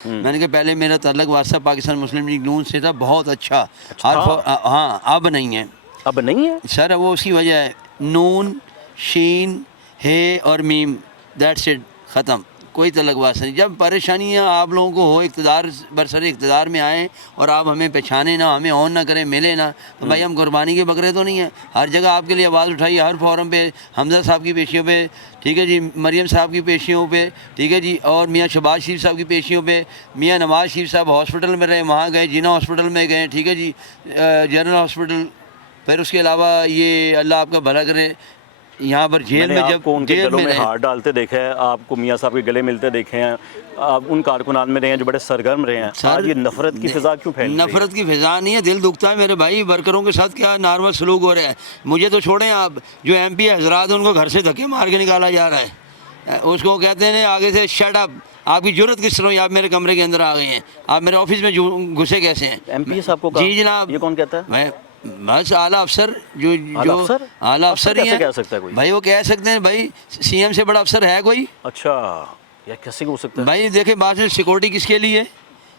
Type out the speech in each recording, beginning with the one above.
میں نے کہا پہلے میرا تعلق واسطہ پاکستان مسلم لیگ نون سے تھا بہت اچھا. ہاں اب نہیں ہے. اب نہیں ہے سر وہ اس کی وجہ ہے نون شین ہے اور میم دیٹس اٹ ختم. کوئی تعلق واسطہ نہیں. جب پریشانیاں آپ لوگوں کو ہو اقتدار برسر اقتدار میں آئیں اور آپ ہمیں پہچانے نہ ہمیں آن نہ کریں ملے نہ تو بھائی ہم قربانی کے بکرے تو نہیں ہیں. ہر جگہ آپ کے لیے آواز اٹھائی ہر فورم پہ حمزہ صاحب کی پیشیوں پہ ٹھیک ہے جی مریم صاحب کی پیشیوں پہ ٹھیک ہے جی اور میاں شہباز شریف صاحب کی پیشیوں پہ میاں نواز شریف صاحب ہاسپٹل میں رہے وہاں گئے جنا ہاسپٹل میں گئے ٹھیک ہے جی جنرل ہاسپٹل. پھر اس کے علاوہ یہ اللہ آپ کا بھلا کرے یہاں پر جیل میں آپ کو ان کے جیل گلوں میں میں رہے. ہاتھ ڈالتے دیکھا ہے, آپ کو میاں صاحب کے گلے ملتے دیکھے ہیں, آپ ان کارکنان میں رہے ہیں جو بڑے سرگرم رہے ہیں. آج یہ نفرت کی فضا کیوں پھیل رہی ہے؟ نفرت کی فضا نہیں ہے, دل دکھتا ہے میرے بھائی. ورکروں کے ساتھ کیا نارمل سلوک ہو رہا ہے. مجھے تو چھوڑیں آپ, جو ایم پی حضرات ان کو گھر سے دھکے مار کے نکالا جا رہا ہے. اس کو کہتے ہیں آگے سے شٹ اپ, آپ کی جرت کس طرح ہوئی, آپ میرے کمرے کے اندر آ گئے ہیں, آپ میرے آفس میں گھسے کیسے ہیں. ایم پی صاحب کو جی جناب, یہ کون کہتا ہے؟ بس اعلیٰ افسر جو اعلیٰ افسر ہی ہیں کہہ سکتا ہے کوئی بھائی. وہ کہہ سکتے ہیں بھائی سی ایم سے بڑا افسر ہے کوئی؟ اچھا یہ کیسے ہو سکتا ہے بھائی دیکھیں بعد میں سیکورٹی کس کے لیے؟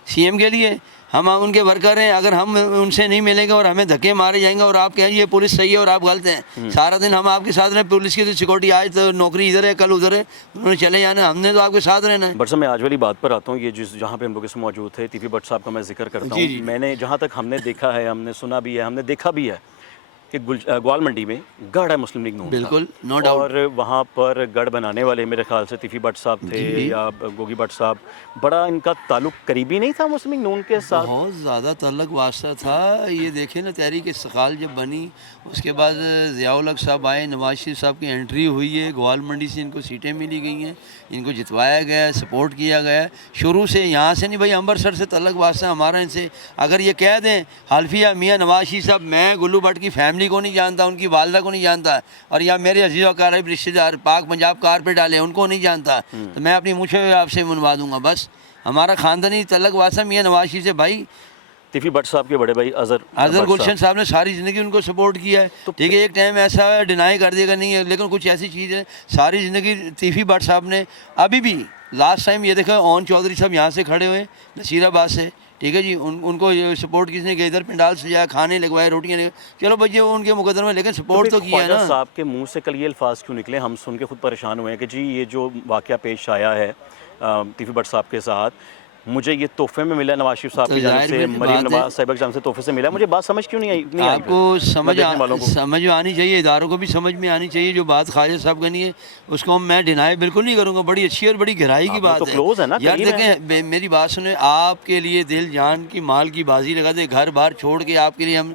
سی ایم کے لیے. ہم ان کے ورکر ہیں, اگر ہم ان سے نہیں ملیں گے اور ہمیں دھکے مارے جائیں گے اور آپ کہیں یہ پولیس صحیح ہے اور آپ غلط ہیں, سارا دن ہم آپ کے ساتھ رہیں. پولیس کی تو سیکورٹی آج تو نوکری ادھر ہے کل ادھر ہے, انہوں نے چلے جانا, ہم نے تو آپ کے ساتھ رہنا ہے. بٹ صاحب میں آج والی بات پر آتا ہوں, یہ جہاں پہ ہم لوگ اس میں موجود تھے ٹی پی بٹ صاحب کا میں ذکر کرتا ہوں. میں نے جہاں تک ہم نے دیکھا ہے, ہم نے سنا بھی ہے, ہم نے دیکھا بھی ہے کہ گوال منڈی میں گڑھ ہے مسلم لیگ نون بالکل نو کا, اور ڈاؤٹ. وہاں پر گڑھ بنانے والے میرے خیال سے تیفی بٹ صاحب تھے یا گوگی بٹ صاحب. بڑا ان کا تعلق قریبی نہیں تھا مسلم لیگ نون کے ساتھ؟ بہت زیادہ تعلق واسطہ تھا. یہ دیکھیں نا تحریک استقلال جب بنی اس کے بعد ضیاء الحق صاحب آئے, نواز شریف صاحب کی انٹری ہوئی ہے, گوال منڈی سے ان کو سیٹیں ملی گئی ہیں, ان کو جتوایا گیا ہے, سپورٹ کیا گیا ہے شروع سے. یہاں سے نہیں بھائی, امبرسر سے تعلق واسطہ ہمارا ان سے. اگر یہ کہہ دیں حلفیہ میاں نواز شریف صاحب میں گلو بٹ کی فیملی کو نہیں جانتا, ان کی والدہ کو نہیں جانتا, اور یا میرے عزیز و اقارب رشتہ دار پاک پنجاب کارپیٹ ڈالے ان کو نہیں جانتا, تو میں اپنی منہ سے آپ سے منوا دوں گا. بس ہمارا خاندانی تعلق واسطہ میاں نواز شریف سے. بھائی تیفی بٹ صاحب کے بڑے بھائی اظہر گلشن صاحب نے ساری زندگی ان کو سپورٹ کیا ہے. ٹھیک ہے ایک ٹائم ایسا ہے ڈینائی کر دے گا نہیں ہے, لیکن کچھ ایسی چیز ہے ساری زندگی تیفی بٹ صاحب نے. ابھی بھی لاسٹ ٹائم یہ دیکھا اون چودھری صاحب یہاں سے کھڑے ہوئے نصیر آباد سے, ٹھیک ہے جی, ان کو سپورٹ کس نے کیا, ادھر پنڈال سجایا, کھانے لگوائے, روٹیاں لگوائے. چلو بھائی وہ ان کے مقدر میں, لیکن سپورٹ تو کیا ہے نا. صاحب کے منہ سے کل یہ الفاظ کیوں نکلے, ہم سن کے خود پریشان ہوئے ہیں کہ جی یہ جو واقعہ پیش آیا ہے تیفی بٹ صاحب کے ساتھ, مجھے یہ تحفے میں ملا نواز شریف صاحب کی جانب سے, مریم نواز صاحبہ کی جانب سے تحفے سے ملا. مجھے بات سمجھ کیوں نہیں آئی؟ آپ کو سمجھ آنی چاہیے, اداروں کو بھی سمجھ میں آنی چاہیے. جو بات خواجہ صاحب کا نہیں ہے اس کو میں ڈینائی بالکل نہیں کروں گا. بڑی اچھی اور بڑی گہرائی کی بات ہے یار. دیکھیں میری بات سنیں, آپ کے لیے دل جان کی مال کی بازی لگا دے, گھر بار چھوڑ کے آپ کے لیے ہم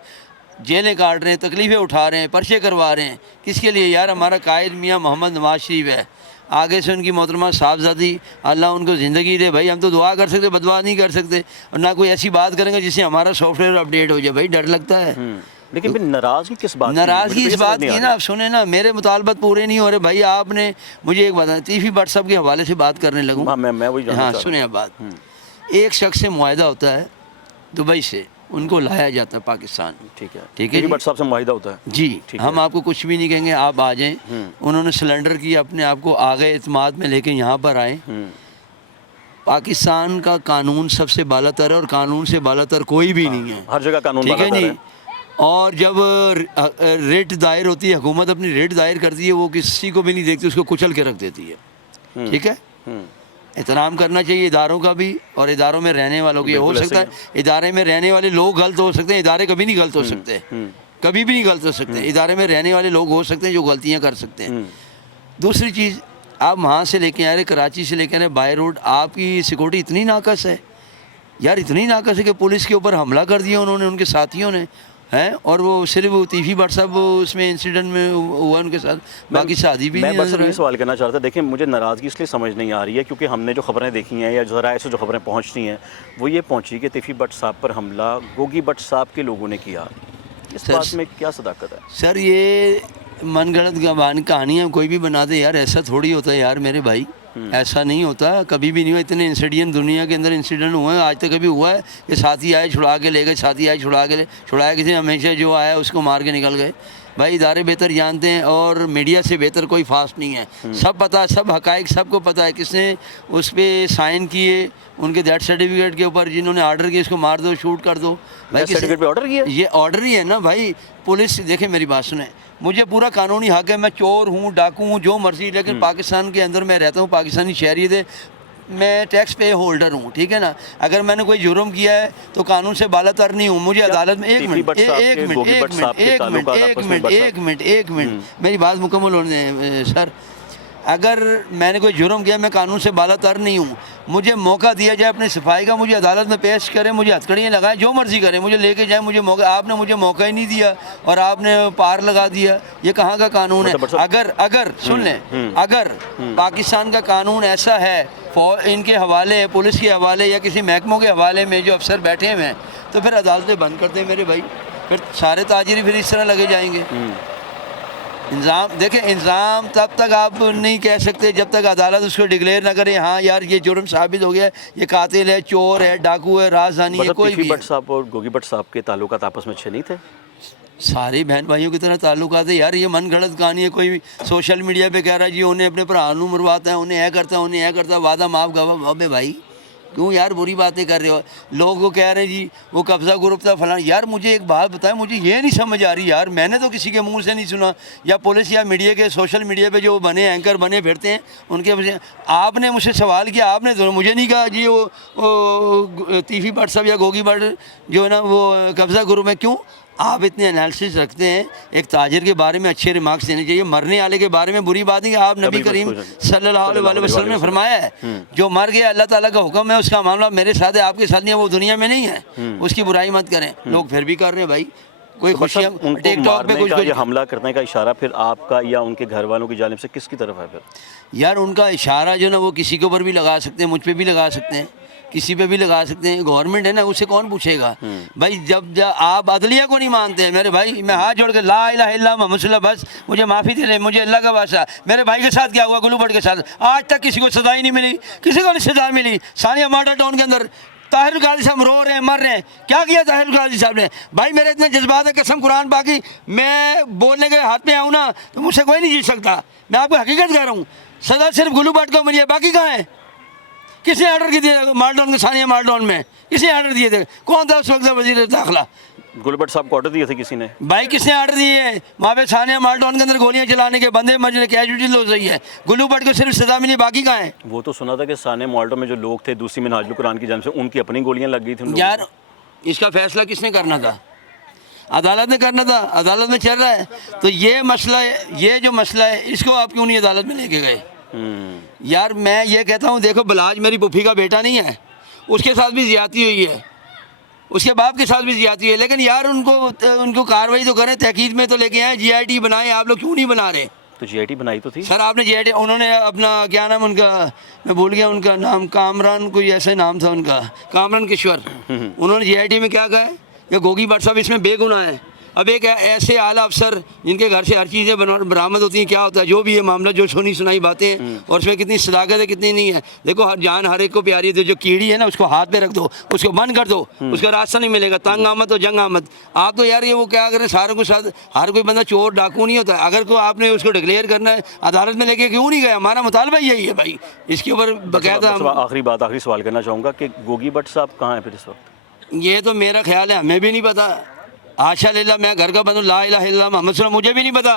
جیلیں کاٹ رہے ہیں, تکلیفیں اٹھا رہے ہیں, پرچے کروا رہے ہیں. کس کے لیے یار؟ ہمارا قائد میاں محمد نواز شریف ہے, آگے سے ان کی محترمہ صاحبزادی, اللہ ان کو زندگی دے. بھائی ہم تو دعا کر سکتے, بدعا نہیں کر سکتے, اور نہ کوئی ایسی بات کریں گے جس سے ہمارا سافٹ ویئر اپڈیٹ ہو جائے. بھائی ڈر لگتا ہے. لیکن پھر ناراضگی کس بات کی؟ ناراضگی اس بات کی نا, آپ سنیں نا, میرے مطالبات پورے نہیں ہو رہے. بھائی آپ نے مجھے ایک بات, تیفی بٹ صاحب کے حوالے سے بات کرنے لگوں. ہاں سنیں اب بات. ایک شخص سے معاہدہ ہوتا ہے دبئی سے, ان کو لایا جاتا ہے پاکستان. ٹھیک ہے تیفی بٹ صاحب سے معاہدہ ہوتا ہے جی, ہم آپ کو کچھ بھی نہیں کہیں گے, آپ آ جائیں. انہوں نے سلنڈر کی, اپنے آپ کو آگے اعتماد میں لے کے یہاں پر آئے. پاکستان کا قانون سب سے بالا تر ہے, اور قانون سے بالا تر کوئی بھی نہیں ہے, ہر جگہ قانون ٹھیک ہے بالا تر جی. ہے. اور جب ریٹ دائر ہوتی ہے, حکومت اپنی ریٹ دائر کرتی ہے, وہ کسی کو بھی نہیں دیکھتی, اس کو کچل کے رکھ دیتی ہے. ٹھیک ہے, احترام کرنا چاہیے اداروں کا بھی, اور اداروں میں رہنے والوں کی. ہو سکتا ہے ادارے میں رہنے والے لوگ غلط ہو سکتے ہیں, ادارے کبھی نہیں غلط ہو سکتے, کبھی بھی نہیں غلط ہو سکتے. ادارے میں رہنے والے لوگ ہو سکتے ہیں جو غلطیاں کر سکتے ہیں. دوسری چیز, آپ وہاں سے لے کے آ رہے, کراچی سے لے کے آ رہے بائی روڈ, آپ کی سیکورٹی اتنی ناقص ہے یار, اتنی ناقص ہے کہ پولیس کے اوپر حملہ کر دیا انہوں نے, ان کے ساتھیوں نے ہیں. اور وہ صرف تیفی بٹ صاحب اس میں انسیڈنٹ میں ہوا ان کے ساتھ, باقی شادی بھی نہیں. میں بس یہ سوال کرنا چاہتا تھا, دیکھیں مجھے ناراضگی اس لیے سمجھ نہیں آ رہی ہے کیونکہ ہم نے جو خبریں دیکھی ہیں یا ذرائع سے جو خبریں پہنچتی ہیں وہ یہ پہنچی کہ تیفی بٹ صاحب پر حملہ گوگی بٹ صاحب کے لوگوں نے کیا. اس بات میں کیا صداقت ہے؟ سر یہ من گڑت کہانیاں کوئی بھی بنا دے یار, ایسا تھوڑی ہوتا ہے یار میرے بھائی, ایسا نہیں ہوتا, کبھی بھی نہیں ہوا. اتنے انسیڈنٹ دنیا کے اندر انسیڈنٹ ہوئے ہیں, آج تک کبھی ہوا ہے کہ ساتھی آئے چھڑا کے لے گئے, ساتھی آئے چھڑایا کسی, ہمیشہ جو آیا اس کو مار کے نکل گئے. بھائی ادارے بہتر جانتے ہیں اور میڈیا سے بہتر کوئی فاسٹ نہیں ہے. سب پتہ ہے, سب حقائق سب کو پتہ ہے کس نے اس پہ سائن کیے, ان کے ڈیتھ سرٹیفکیٹ کے اوپر جنہوں نے آرڈر کیا اس کو مار دو, شوٹ کر دو. بھائی سرٹیفکیٹ پہ آرڈر کیا, یہ آرڈر ہی ہے نا بھائی. پولیس دیکھیں میری بات سنیں, مجھے پورا قانونی حق ہے, میں چور ہوں, ڈاکو ہوں, جو مرضی, لیکن پاکستان کے اندر میں رہتا ہوں, پاکستانی شہریت ہے, میں ٹیکس پے ہولڈر ہوں, ٹھیک ہے نا. اگر میں نے کوئی جرم کیا ہے تو قانون سے بالا تر نہیں ہوں. مجھے عدالت میں ایک منٹ میری بات مکمل ہونے دیں سر. اگر میں نے کوئی جرم کیا میں قانون سے بالا تر نہیں ہوں. مجھے موقع دیا جائے اپنی صفائی کا, مجھے عدالت میں پیش کریں, مجھے ہتھکڑیاں لگائیں, جو مرضی کریں, مجھے لے کے جائیں, مجھے موقع. آپ نے مجھے موقع ہی نہیں دیا اور آپ نے پار لگا دیا. یہ کہاں کا قانون ہے؟ اگر سن لیں, اگر پاکستان کا قانون ایسا ہے ان کے حوالے, پولیس کے حوالے یا کسی محکموں کے حوالے میں جو افسر بیٹھے ہوئے ہیں, تو پھر عدالتیں بند کر دیں میرے بھائی. پھر سارے تاجر پھر اس طرح لگے جائیں گے. انضام دیکھیں, انضام تب تک آپ نہیں کہہ سکتے جب تک عدالت اس کو ڈکلیئر نہ کرے ہاں یار یہ جرم ثابت ہو گیا, یہ قاتل ہے, چور ہے, ڈاکو ہے, رازدانی ہے, کوئی بھی. بٹ صاحب اور گوگی بٹ صاحب کے تعلقات آپس میں اچھے نہیں تھے؟ سارے بہن بھائیوں کی طرح تعلقات ہے یار. یہ من گھڑت کہانی ہے. کوئی سوشل میڈیا پہ کہہ رہا ہے جی انہیں اپنے بھرا نوں مرواتا ہے, انہیں یہ کرتا ہے, انہیں یہ کرتا ہے, وعدہ معاف گواہ. ابے بھائی کیوں یار بری باتیں کر رہے ہو؟ لوگ وہ کہہ رہے ہیں جی وہ قبضہ گروپ تھا فلاں. یار مجھے ایک بات بتائیں, مجھے یہ نہیں سمجھ آ رہی یار, میں نے تو کسی کے منہ سے نہیں سنا, یا پولیس یا میڈیا کے سوشل میڈیا پہ جو بنے اینکر بنے پھرتے ہیں ان کے وجہ. آپ نے مجھ سے سوال کیا, آپ نے تو مجھے نہیں کہا جی وہ تیفی بٹ صاحب یا گوگی بٹ جو ہے نا وہ قبضہ گروپ ہے. کیوں آپ اتنے انالیسس رکھتے ہیں؟ ایک تاجر کے بارے میں اچھے ریمارکس دینے چاہیے, مرنے والے کے بارے میں بری بات ہے کہ آپ نبی کریم صلی اللہ علیہ وسلم نے فرمایا ہے جو مر گیا اللہ تعالیٰ کا حکم ہے, اس کا معاملہ میرے ساتھ ہے, آپ کے ساتھ نہیں ہے, وہ دنیا میں نہیں ہے, اس کی برائی مت کریں. لوگ پھر بھی کر رہے ہیں بھائی, کوئی خوشیاں ٹک ٹاک پہ کچھ حملہ کرنے کا اشارہ پھر آپ کا یا ان کے گھر والوں کی جانب سے کس کی طرف ہے پھر؟ یار ان کا اشارہ جو نا وہ کسی کے اوپر بھی لگا سکتے ہیں, مجھ پہ بھی لگا سکتے ہیں, کسی پہ بھی لگا سکتے ہیں. گورنمنٹ ہے نا, اسے کون پوچھے گا بھائی. جب آپ عدلیہ کو نہیں مانتے ہیں میرے بھائی, میں ہاتھ جوڑ کے لا الہ الا اللہ محمد صلی اللہ, بس مجھے معافی دے لیں, مجھے اللہ کا واسطہ. میرے بھائی کے ساتھ کیا ہوا گلو بٹ کے ساتھ, آج تک کسی کو سزا ہی نہیں ملی, کسی کو نہیں سزا ملی. ثانیہ مارٹا ٹاؤن کے اندر طاہر القادری صاحب رو رہے ہیں, مر رہے ہیں, کیا کیا طاہر القادری صاحب نے؟ بھائی میرے اتنے جذبات ہیں, قسم قرآن باقی میں بولنے کے ہاتھ میں آؤں نا تو مجھ سے کوئی نہیں جیت سکتا. میں آپ کو حقیقت کہہ رہا ہوں, سزا صرف گلو بٹ کو ملی ہے, باقی کہاں ہے؟ کس نے آرڈر کیے مارڈون کے ثانیہ مارڈون میں؟ کس نے آرڈر دیے تھے؟ کون تھا اس وقت وزیر داخلہ؟ گلو بٹ صاحب کو آرڈر دیے تھے کسی نے؟ بھائی کس نے آرڈر دیے ہیں؟ وہاں پہ ثانیہ مارڈون کے اندر گولیاں چلانے کے بندے مجھے کیجوٹی ہو رہی ہے. گلو بٹ کو صرف سزا ملی, باقی کہاں ہے؟ وہ تو سنا تھا کہ ثانیہ مالٹو میں جو لوگ تھے دوسری منہاج القرآن کی جانب سے ان کی اپنی گولیاں لگ گئی تھیں. یار اس کا فیصلہ کس نے کرنا تھا؟ عدالت نے کرنا تھا, عدالت میں چل رہا ہے. تو یہ مسئلہ ہے, یہ جو مسئلہ ہے اس کو آپ کیوں نہیں عدالت میں لے کے گئے؟ یار میں یہ کہتا ہوں دیکھو بلاج میری پھوپھی کا بیٹا نہیں ہے, اس کے ساتھ بھی زیادتی ہوئی ہے, اس کے باپ کے ساتھ بھی زیادتی ہے, لیکن یار ان کو کارروائی تو کریں, تحقیق میں تو لے کے آئیں. جی آئی ٹی بنائیں, آپ لوگ کیوں نہیں بنا رہے؟ تو جی آئی ٹی بنائی تو تھی سر, آپ نے جی آئی ٹی, انہوں نے اپنا کیا نام ان کا, میں بھول گیا ان کا نام, کامران کوئی ایسا نام تھا ان کا, کامران کشور. انہوں نے جی آئی ٹی میں کیا کہا ہے کہ گوگی بٹ صاحب اس میں بے گناہ ہے. اب ایک ایسے اعلیٰ افسر جن کے گھر سے ہر چیزیں برآمد ہوتی ہیں, کیا ہوتا ہے جو بھی یہ معاملہ جو سنی سنائی باتیں ہیں اور اس میں کتنی صداقت ہے کتنی نہیں ہے. دیکھو ہر جان ہر ایک کو پیاری ہے, جو کیڑی ہے نا اس کو ہاتھ پہ رکھ دو, اس کو بند کر دو, اس کا راستہ نہیں ملے گا. تنگ آمد تو جنگ آمد. آپ تو یار یہ وہ کیا کریں ساروں کے ساتھ, ہر کوئی بندہ چور ڈاکو نہیں ہوتا. اگر کو آپ نے اس کو ڈکلیئر کرنا ہے عدالت میں لے کے کیوں نہیں گئے؟ ہمارا مطالبہ یہی ہے بھائی, اس کے اوپر باقاعدہ. آخری سوال کرنا چاہوں گا کہ گوگی بٹ صاحب کہاں ہیں پھر اس وقت؟ یہ تو میرا خیال ہے, ہمیں بھی نہیں پتا. آشا للہ میں گھر کا بندوں, لا الہ الا اللہ محمد صلی اللہ, مجھے بھی نہیں پتا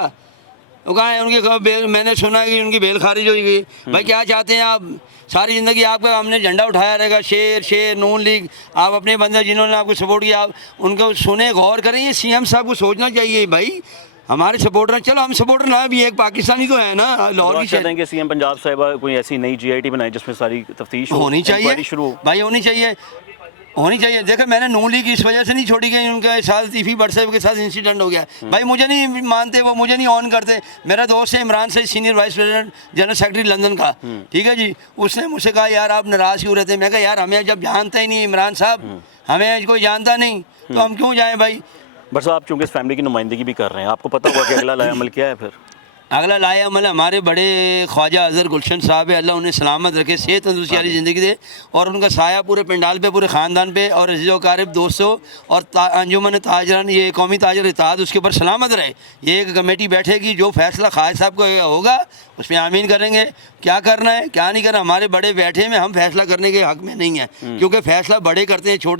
وہ کہاں ہے. ان کی بیل میں نے سنا ہے کہ ان کی بیل خارج ہوئی گئی. بھائی کیا چاہتے ہیں آپ؟ ساری زندگی آپ کا ہم نے جھنڈا اٹھایا رہے گا, شیر نون لیگ. آپ اپنے بندے جنہوں نے آپ کو سپورٹ کیا آپ ان کو سنیں, غور کریں. یہ سی ایم صاحب کو سوچنا چاہیے بھائی, ہمارے سپورٹر, چلو ہم سپورٹر نہ بھی ایک پاکستانی تو ہے نا لاہور کی. چاہتے ہیں کہ سی ایم پنجاب صاحبہ کوئی ایسی نئی جی آئی ٹی بنائے جس میں ساری تفتیش ہونی چاہیے بھائی, ہونی چاہیے. دیکھیں میں نے نون لیگ اس وجہ سے نہیں چھوڑی گئی, ان کے ساتھ تیفی بٹ صاحب کے ساتھ انسیڈنٹ ہو گیا. بھائی مجھے نہیں مانتے, وہ مجھے نہیں آن کرتے. میرا دوست ہے عمران سے, senior vice president general secretary London کا, ٹھیک ہے جی. اس نے مجھ سے کہا یار آپ ناراض کیوں رہتے ہیں؟ میں کہا یار ہمیں جب جانتا ہی نہیں عمران صاحب, ہمیں کوئی جانتا نہیں تو ہم کیوں جائیں بھائی. بٹ صاحب آپ چونکہ اس فیملی کی نمائندگی بھی کر رہے ہیں, آپ کو پتہ ہوا کہ اگلا لائحہ عمل کیا ہے پھر؟ اگلا لایا عمل ہمارے بڑے خواجہ اظہر گلشن صاحب ہے، اللہ انہیں سلامت رکھے، صحت تندرستی والی زندگی دے، اور ان کا سایہ پورے پنڈال پہ، پورے خاندان پہ، اور عزیز و اقارب دوستوں اور انجمن تاجران، یہ قومی تاجر اتحاد، اس کے اوپر سلامت رہے۔ یہ ایک کمیٹی بیٹھے گی، جو فیصلہ خواجہ صاحب کا ہوگا اس میں آمین کریں گے۔ کیا کرنا ہے کیا نہیں کرنا، ہمارے بڑے بیٹھے میں، ہم فیصلہ کرنے کے حق میں نہیں ہیں، کیونکہ فیصلہ بڑے کرتے ہیں، چھوٹے